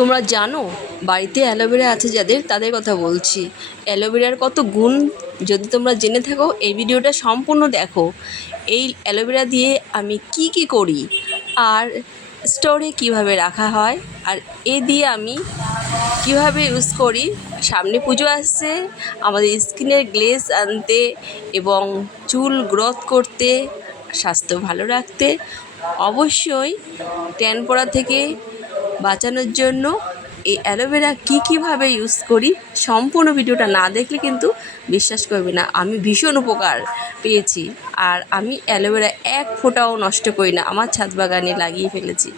তোমরা জানো বাড়িতে অ্যালোভেরা আছে যাদের, তাদের কথা বলছি। অ্যালোভেরার কত গুণ যদি তোমরা জেনে থাকো, এই ভিডিওটা সম্পূর্ণ দেখো। এই অ্যালোভেরা দিয়ে আমি কি করি আর স্টোরে কিভাবে রাখা হয়, আর এ দিয়ে আমি কিভাবে ইউজ করি। সামনে পুজো আসছে, আমাদের স্কিনের গ্লেজ আনতে এবং চুল গ্রোথ করতে, স্বাস্থ্য ভালো রাখতে, অবশ্যই ট্যান পড়া থেকে বাঁচানোর জন্য এই অ্যালোভেরা কীভাবে ইউজ করি, সম্পূর্ণ ভিডিওটা না দেখলে কিন্তু বিশ্বাস করবে না। আমি ভীষণ উপকার পেয়েছি, আর আমি অ্যালোভেরা এক ফোঁটাও নষ্ট করি না, আমার ছাদ বাগানে লাগিয়ে ফেলেছি।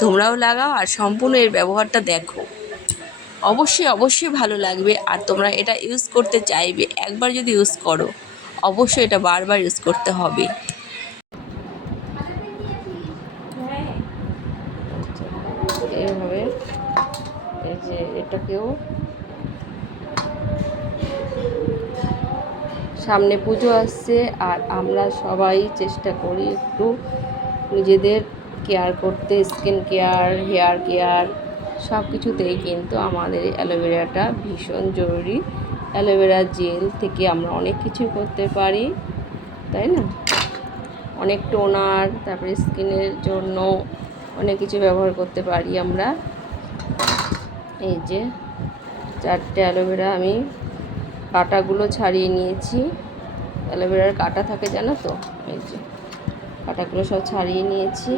তোমরাও লাগাও আর সম্পূর্ণ এর ব্যবহারটা দেখো, অবশ্যই ভালো লাগবে। আর তোমরা এটা ইউজ করতে চাইবে, একবার যদি ইউজ করো অবশ্যই এটা বারবার ইউজ করতে হবে। এইভাবে এই যে এটাকেও, সামনে পুজো আসছে আর আমরা সবাই চেষ্টা করি একটু নিজেদের কেয়ার করতে, স্কিন কেয়ার, হেয়ার কেয়ার, সব কিছুতেই কিন্তু আমাদের অ্যালোভেরাটা ভীষণ জরুরি। অ্যালোভেরা জেল থেকে আমরা অনেক কিছু করতে পারি, তাই না? অনেক টোনার, তারপরে স্কিনের জন্য অনেক কিছু ব্যবহার করতে পারি আমরা। এই যে 4টে অ্যালোভেরা আমি কাঁটাগুলো ছাড়িয়ে নিয়েছি। অ্যালোভেরার কাঁটা থাকে জানো তো, এই যে কাঁটাগুলো সব ছাড়িয়ে নিয়েছি।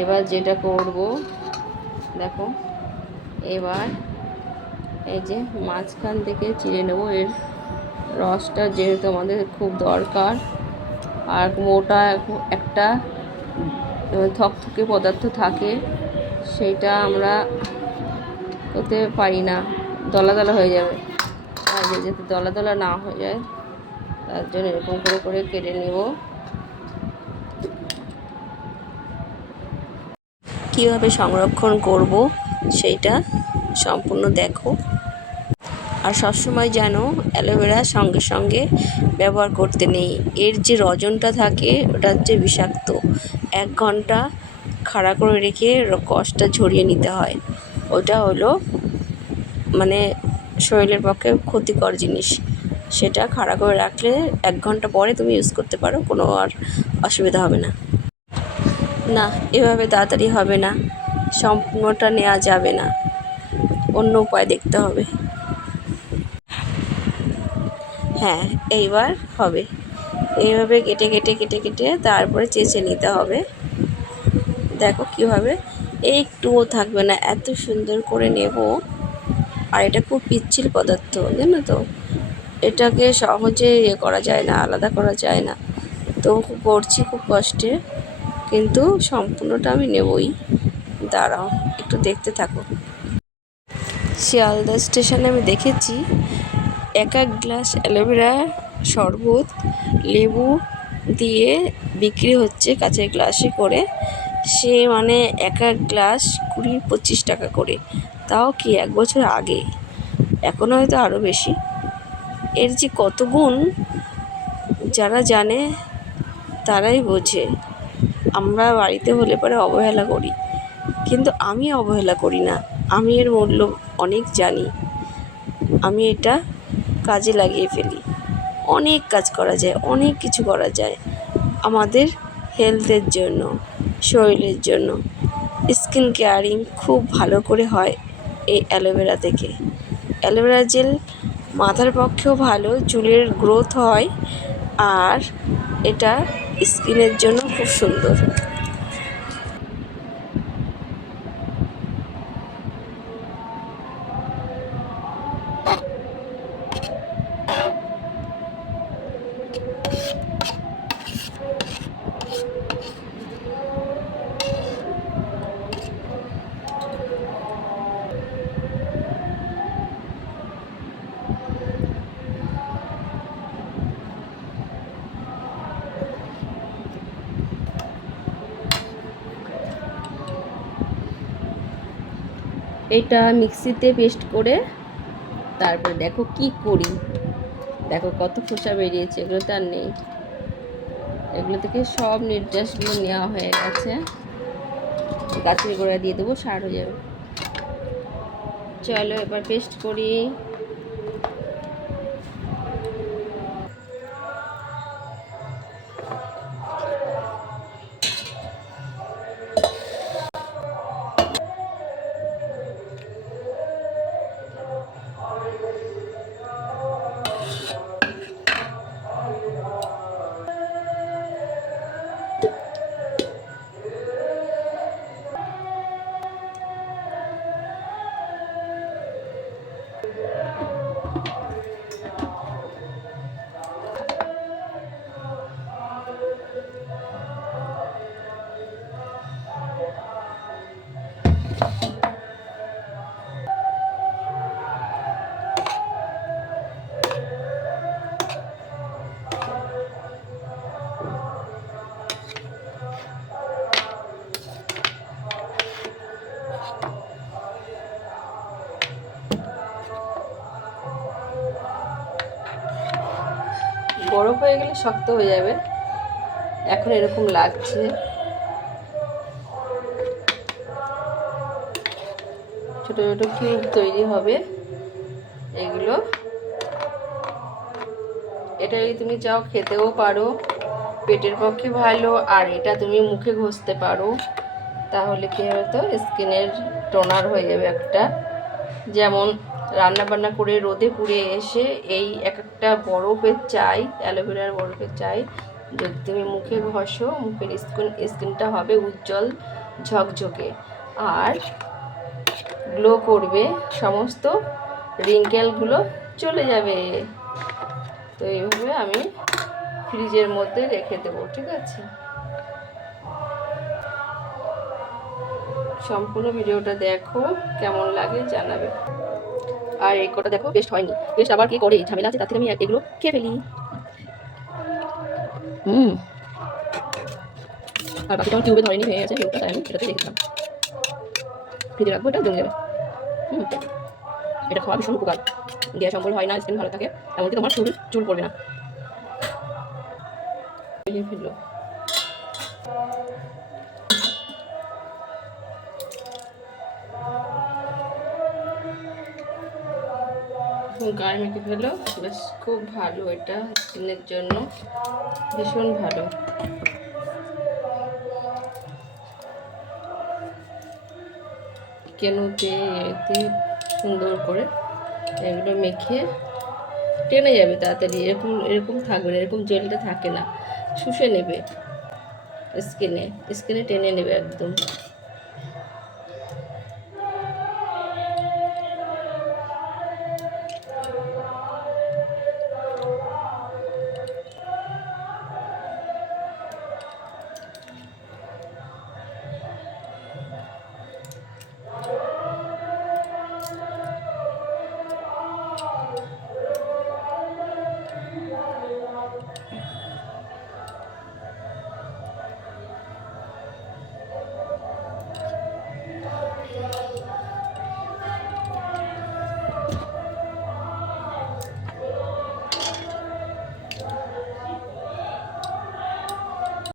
এবার যেটা করব দেখো, এবার এই যে মাঝখান থেকে চিড়ে নেব। এর রসটা যেহেতু আমাদের খুব দরকার, আর মোটা একটা থকথকে পদার্থ থাকে, সেইটা আমরা করতে পারি না, দলা দলা হয়ে যাবে। আর যাতে দলা দলা না হয়ে যায় তার জন্য এরকম করে কেটে নেব। কীভাবে সংরক্ষণ করব সেইটা সম্পূর্ণ দেখো। আর সবসময় যেন অ্যালোভেরা সঙ্গে সঙ্গে ব্যবহার করতে নেই, এর যে রজনটা থাকে ওটা হচ্ছে বিষাক্ত। 1 ঘন্টা খাড়া করে রেখে কষটা ঝরিয়ে নিতে হয়। ওটা হলো মানে শরীরের পক্ষে ক্ষতিকর জিনিস। সেটা খাড়া করে রাখলে 1 ঘন্টা পরে তুমি ইউজ করতে পারো, কোনো আর অসুবিধা হবে না। না, এভাবে তাড়াতাড়ি হবে না, সম্পূর্ণটা নেওয়া যাবে না, অন্য উপায় দেখতে হবে। হ্যাঁ, এইবার হবে। এইভাবে কেটে তারপরে চেঁচে নিতে হবে। দেখো কীভাবে, একটুও থাকবে না, এত সুন্দর করে নেব। আর এটা খুব পিচ্ছিল পদার্থ, জানো তো, এটাকে সহজে করা যায় না, আলাদা করা যায় না। তো করছি খুব কষ্টে, কিন্তু সম্পূর্ণটা আমি নেবই। দাঁড়াও একটু দেখতে থাকো। শিয়ালদা স্টেশনে আমি দেখেছি 1 গ্লাস অ্যালোভেরা শরবত লেবু দিয়ে বিক্রি হচ্ছে কাঁচের গ্লাসে করে। সে মানে 1 গ্লাস 20-25 টাকা করে, তাও কি 1 বছর আগে, এখন হয়তো আরও বেশি। এর যে কত গুণ যারা জানে তারাই বোঝে। আমরা বাড়িতে হলে পরে অবহেলা করি, কিন্তু আমি অবহেলা করি না, আমি এর মূল্য অনেক জানি। আমি এটা কাজে লাগিয়ে ফেলি, অনেক কাজ করা যায়, অনেক কিছু করা যায় আমাদের হেলথের জন্য, শরীরের জন্য। স্কিন কেয়ারিং খুব ভালো করে হয় এই অ্যালোভেরা থেকে। অ্যালোভেরা জেল মাথার পক্ষেও ভালো, চুলের গ্রোথ হয়, আর এটা স্কিনের জন্য খুব সুন্দর। এটা মিক্সিতে পেস্ট করে তারপরে দেখো কি করি, দেখো কত খোসা বেরিয়েছে, এগুলো তো আর নেই। এগুলো থেকে সব নির্যাসগুলো নেওয়া হয়ে গেছে, গাছের গোড়া দিয়ে দেবো, সার হয়ে যাবে। চলো এবার পেস্ট করি। বরফ হয়ে গেলে শক্ত হয়ে যাবে, এখন এরকম লাগছে। ছোট ছোট কিউব তৈরি হবে এগুলো। এটা যদি তুমি চাও খেতেও পারো, পেটের পক্ষে ভালো। আর এটা তুমি মুখে ঘষতে পারো, তাহলে কি হতো স্কিনের টোনার হয়ে যাবে একটা। যেমন রান্না বান্না করে রোদে পুড়ে এসে এই একটা বরফের চাই, অ্যালোভেরার বরফের চাই, যদি তুমি মুখে ঘষো মুখের স্কিনটা হবে উজ্জ্বল ঝকঝকে আর গ্লো করবে, সমস্ত রিঙ্কেলগুলো চলে যাবে। তো এইভাবে আমি ফ্রিজের মধ্যে রেখে দেবো, ঠিক আছে? সম্পূর্ণ ভিডিওটা দেখো, কেমন লাগে জানাবে। আর এই কটা দেখো পেস্ট হয়নি, পেস্ট আবার কি করে ঝামেলা আছে, তার থেকে আমি এগুলো খেয়ে ফেলি। আর বাকিটা টিউবে ধরেনি, হয়ে গেছে টিউবটা, তাই আমি এটাতে রেখে দিলাম। ফ্রিজে রাখবো, এটা জমে যাবে। এটা খাওয়া ভীষণ উপকার, গ্যাস অম্বল হয় না, স্কিন ভালো থাকে, এমনকি তোমার চুল পড়বে না। ফেললো গায়ে মেখে ফেলো, বেশ খুব ভালো, এটা স্কিনের জন্য ভীষণ ভালো। কেনুতে এতে সুন্দর করে এগুলো মেখে টেনে যাবে তাড়াতাড়ি। এরকম থাকবে না, এরকম জেলটা থাকে না, শুষে নেবে স্কিনে টেনে নেবে একদম।